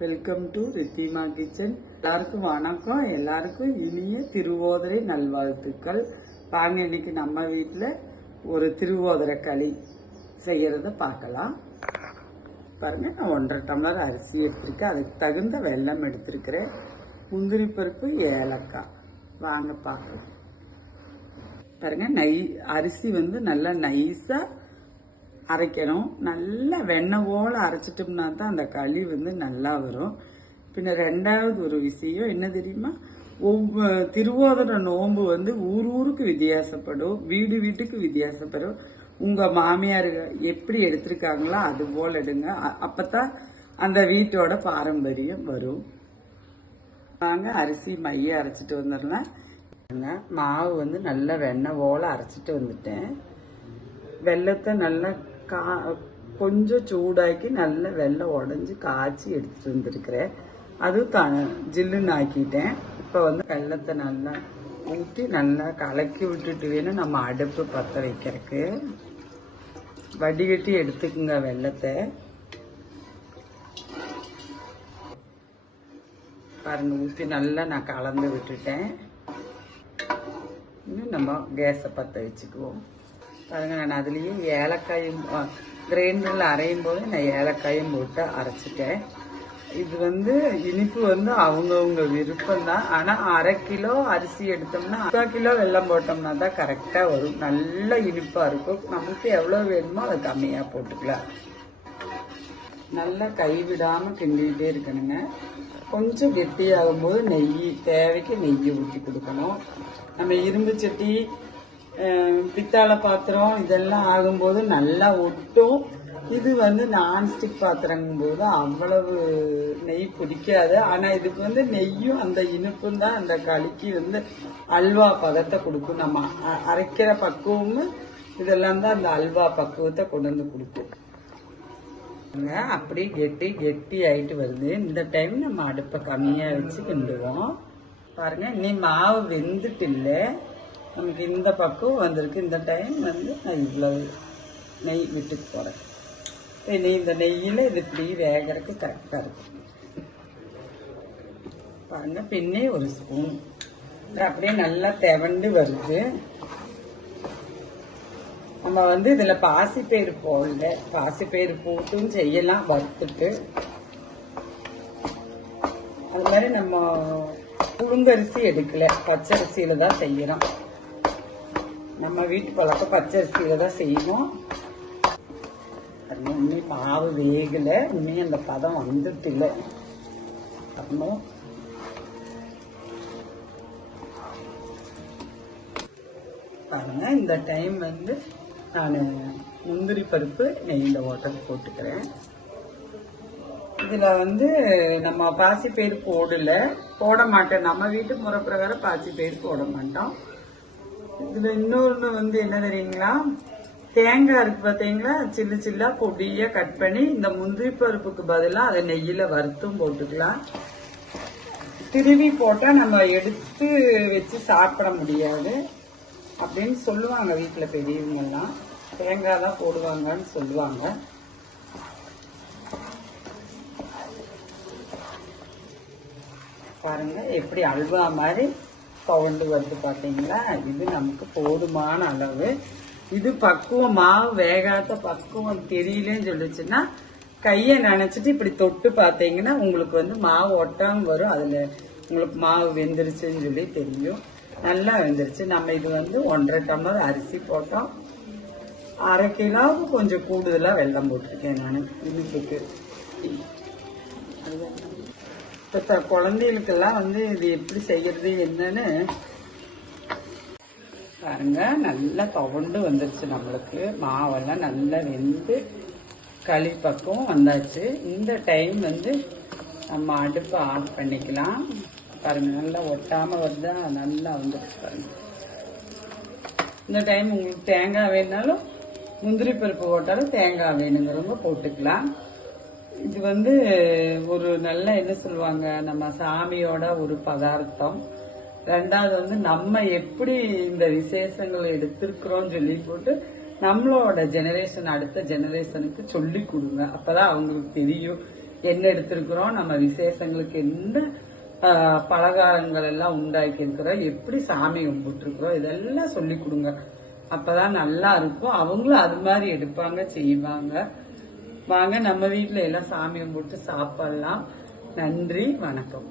Welcome to Ridhima kitchen. எல்லாருக்கும் வணக்கம். எல்லாருக்கும் இனிய திருவோதரை நல்வாழ்த்துக்கள். வாங்க, இன்னைக்கு நம்ம வீட்டில் ஒரு திருவோதரை களி செய்யறத பார்க்கலாம். பாருங்க, நான் 1.5 டம்ளர் அரிசி எடுத்திருக்கேன். அதுக்கு தகுந்த வெல்லம் எடுத்திருக்கிறேன். முந்திரி பருப்பு, ஏலக்காய். வாங்க பார்க்கலாம். பாருங்க, அரிசி நல்லா நைஸா அரைக்கணும். நல்லா வெண்ணெய் போல அரைச்சிட்டோம்னா தான் அந்த களி நல்லா வரும். பின்ன ரெண்டாவது ஒரு விஷயம் என்ன தெரியுமா, திருவோதரை நோன்பு ஊருக்கு வித்தியாசப்படும், வீடு வீட்டுக்கு வித்தியாசப்படும். உங்க மாமியார் எப்படி எடுத்திருக்காங்களோ அது போல எடுங்க. அப்பதான் அந்த வீட்டோட பாரம்பரியம் வரும். வாங்க, அரிசி மைய அரைச்சிட்டு வந்துடலாம். மாவு நல்லா வெண்ணெய் போல அரைச்சிட்டு வந்துட்டேன். வெள்ளத்தை நல்லா கொஞ்சம் சூடாக்கி நல்லா வெள்ளம் உடஞ்சி காய்ச்சி எடுத்துட்டு வந்துருக்கிறேன். அது ஜில்லுன்னு ஆக்கிட்டேன். இப்போ வெள்ளத்தை நல்லா ஊற்றி நல்லா கலக்கி விட்டுட்டு வேணும் நம்ம அடுப்பு பற்ற வைக்கிறதுக்கு. வடிகட்டி எடுத்துக்குங்க வெள்ளத்தை. பாருங்க, ஊற்றி நல்லா நான் கலந்து விட்டுட்டேன். இன்னும் நம்ம கேஸை பற்ற வச்சுக்குவோம். பாருங்க, நான் அதுலேயும் ஏலக்காயும் கிரைண்டரில் அரையும் போது நான் ஏலக்காயும் போட்டு அரைச்சிட்டேன். இது இனிப்பு அவங்கவுங்க விருப்பம் தான். ஆனால் 1/2 கிலோ அரிசி எடுத்தோம்னா 1/2 கிலோ வெல்லம் போட்டோம்னா தான் கரெக்டாக வரும். நல்ல இனிப்பாக இருக்கும். நமக்கு எவ்வளோ வேணுமோ அதை கம்மியாக போட்டுக்கலாம். நல்லா கைவிடாமல் கிண்டிகிட்டே இருக்கணுங்க. கொஞ்சம் கெட்டியாகும் போது தேவைக்கு நெய் ஊற்றி கொடுக்கணும். நம்ம இரும்பு சட்டி, பித்தாளை பாத்திரம் இதெல்லாம் ஆகும்போது நல்லா ஒட்டும். இது நான்ஸ்டிக் பாத்திரங்கும் போது அவ்வளவு நெய் பிடிக்காது. ஆனா இதுக்கு நெய்யும் அந்த இனிப்பும் தான் அந்த களிக்கு அல்வா பதத்தை கொடுக்கும். நம்ம அரைக்கிற பக்குவமும் இதெல்லாம் தான் அந்த அல்வா பக்குவத்தை கொண்டு கொடுக்கும். அப்படி கெட்டி ஆயிட்டு வருது. இந்த டைம் நம்ம அடுப்பை கம்மியா வச்சு கிண்டுவோம். பாருங்க, நீ மாவு வெந்துட்டு இல்லை, நமக்கு இந்த பக்கம் வந்திருக்கு. இந்த டைம் நான் இவ்வளவு நெய் விட்டுக்கு போறேன். இந்த நெய்யில இது இப்படி வேகிறதுக்கு கரெக்டா இருக்கு. பாருங்க, பின்னே ஒரு ஸ்பூன் அப்படியே நல்லா தெவண்டு வருது. நம்ம இதுல பாசிப்பயிறு போடல. பாசிப்பயிறு போட்டும் செய்யலாம் வறுத்துட்டு. அது மாதிரி நம்ம புழுங்கரிசி எடுக்கல, பச்சரிசியில தான் செய்யறோம். நம்ம வீட்டு பழக்கம் பச்சரிசியில தான் செய்வோம். இன்னும் மாவு வேகல, இன்னும் அந்த பதம் வந்துட்டு இல்லை. பாருங்க, இந்த டைம் நான் முந்திரி பருப்பு நெய்யில் ஓட்டல் போட்டுக்கிறேன். இதுல நம்ம பாசிப்பயிறு போட மாட்டேன். நம்ம வீட்டு முறை பிரகாரம் பாசிப்பயிறு போட மாட்டோம். இதுல இன்னொன்னு என்ன தெரியுங்களா, தேங்காய் இருக்கு பார்த்தீங்களா, சில்லு சில்லா பொடியா கட் பண்ணி இந்த முந்திரி பருப்புக்கு பதிலாக அதை நெய்யில வறுத்தும் போட்டுக்கலாம். திருவி போட்டா நம்ம எடுத்து வச்சு சாப்பிட முடியாது அப்படின்னு சொல்லுவாங்க வீட்டுல பெரியவங்க எல்லாம். தேங்காய் தான் போடுவாங்கன்னு சொல்லுவாங்க. பாருங்க, எப்படி அல்வா மாதிரி கவுண்டு வருது பாத்தீங்களா. இது நமக்கு போதுமான அளவு. இது பக்குவம், மாவு வேகாத பக்குவம் தெரியலன்னு சொல்லிச்சுன்னா கையை நினைச்சிட்டு இப்படி தொட்டு பார்த்தீங்கன்னா உங்களுக்கு மாவு ஒட்டாம வரும். அதுல உங்களுக்கு மாவு வெந்துருச்சுன்னு சொல்லி தெரியும். நல்லா வெந்துருச்சு. நம்ம இது 1.5 டம்ளர் அரிசி போட்டோம். 1/2 கிலோவுக்கு கொஞ்சம் கூடுதலா வெல்லம் போட்டிருக்கேன் நான் இனிப்புக்கு. இப்ப குழந்தைகளுக்கெல்லாம் இது எப்படி செய்யறது என்னன்னு பாருங்க. நல்லா துவண்டு வந்துருச்சு. நம்மளுக்கு மாவெல்லாம் நல்லா வெந்து களி பக்கம் வந்தாச்சு. இந்த டைம் நம்ம அடுப்பை ஆஃப் பண்ணிக்கலாம். பாருங்க, நல்லா ஒட்டாம வருதா, நல்லா வந்துருச்சு பாருங்க. இந்த டைம் உங்களுக்கு தேங்காய் வேணுனாலும் முந்திரி பருப்பு போட்டாலும் தேங்காய் வேணுங்கிறவங்க போட்டுக்கலாம். இது ஒரு நல்ல என்ன சொல்லுவாங்க, நம்ம சாமியோட ஒரு பதார்த்தம். ரெண்டாவது நம்ம எப்படி இந்த விசேஷங்களை எடுத்திருக்கிறோம் சொல்லி போட்டு நம்மளோட ஜெனரேஷன் அடுத்த ஜெனரேஷனுக்கு சொல்லி கொடுங்க. அப்பதான் அவங்களுக்கு தெரியும் என்ன எடுத்திருக்கிறோம், நம்ம விசேஷங்களுக்கு எந்த பலகாரங்கள் எல்லாம் உண்டாக்கி இருக்கிறோம், எப்படி சாமி கும்பிட்டுருக்குறோம், இதெல்லாம் சொல்லி கொடுங்க. அப்பதான் நல்லா இருக்கும். அவங்களும் அது மாதிரி எடுப்பாங்க, செய்வாங்க. வாங்க நம்ம வீட்டுல எல்லாம் சாமி கும்பிட்டு சாப்பிடலாம். நன்றி, வணக்கம்.